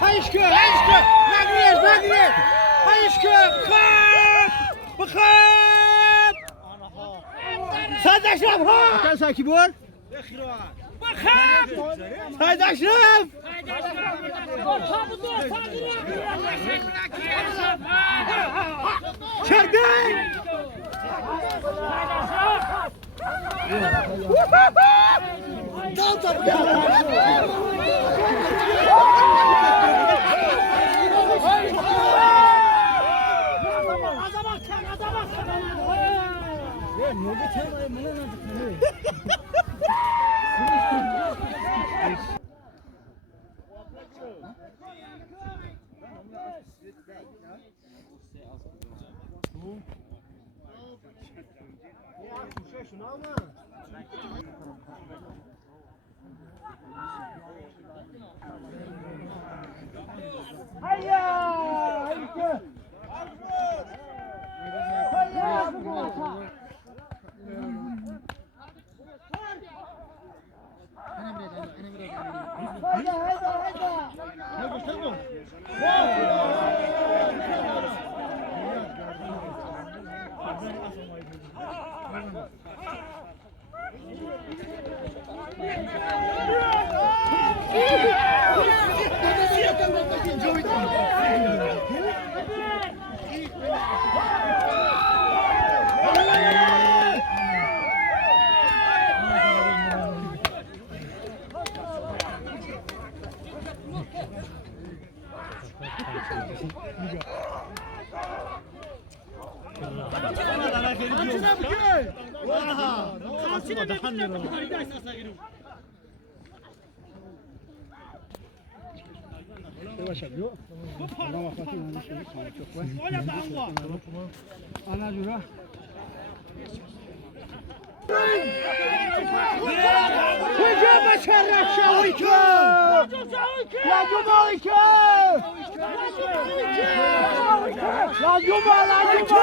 هايشكو ماغريش هايشكو بخاب سيد أشرف ها كان ساكي بور بخاب سيد أشرف شردين أنا جورا وجب شرف شويكو يا جماعيكو يا جماعيكو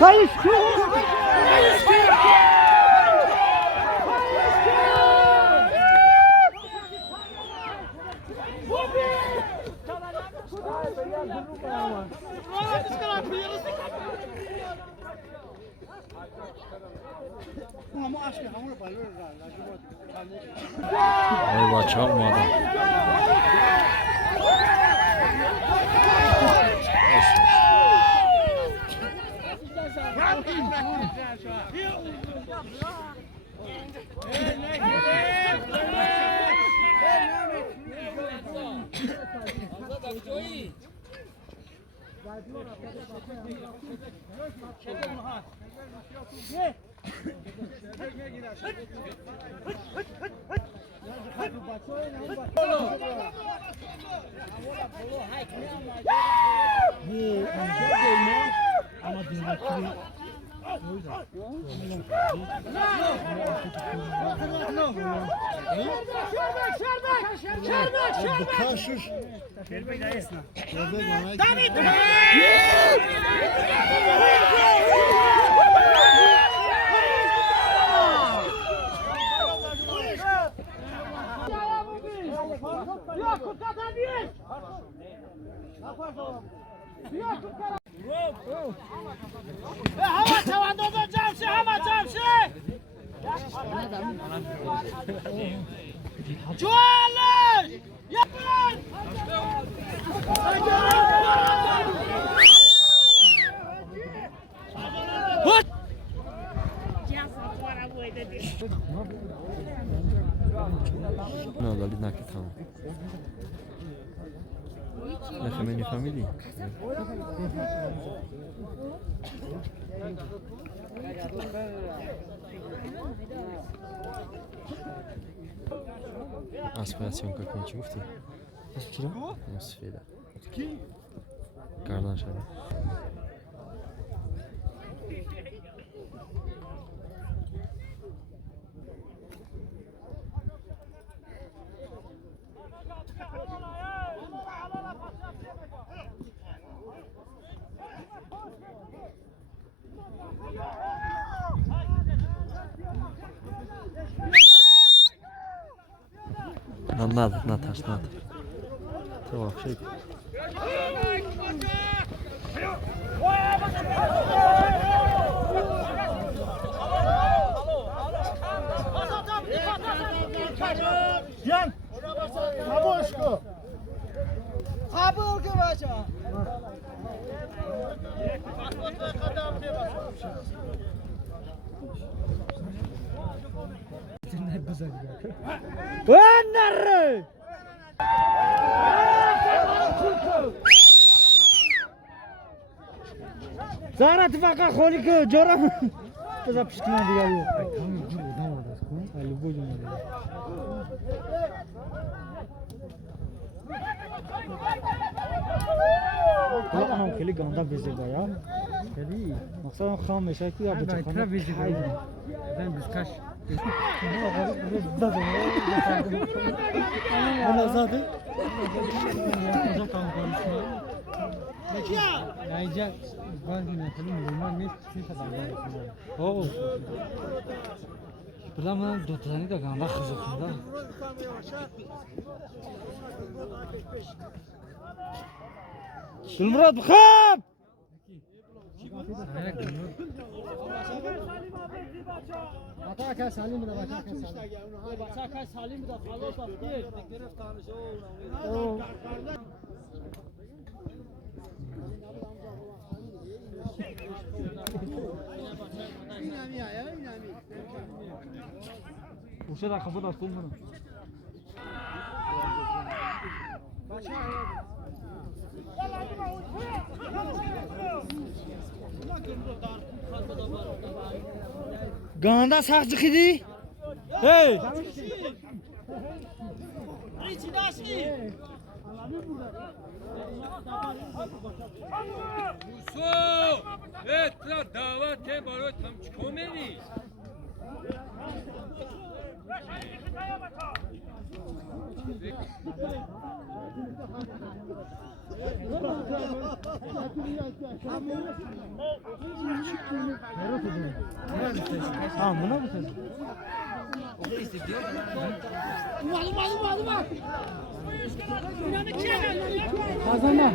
هايشكو Eyvah çalma adam. No, dali znaki tam. Nasze menu familii. Aspirasyon kakao çufti. Atmosfera. Kardan şarap. Надо, Наташ, надо. Ты вообще. Yan. Babushko. Qabul qilmacha. Önleri. Zara tifaka kholiko joram. Toza pishkina digaliyo. Tamam, dur odam odasku. Ali bojum. Tamam, keli ganda bezirda ya. Keli. Maksat kham meşe ki ya bıçak. Ben bezirda. Ben bizkaş. Bana zaten. Найдя банкина калим не О. Bilemem dotlarını da ganda kızıkında. Sülmurat bakam. Bata ka salim da bata ka salim. Bata ka salim da falo bakti. Uşa da kapı da kum bunu. Ganda sakçı idi. Hey. Muso, etla davet barot tam çıkomeni. Ha, buna mı sen? Kazanma.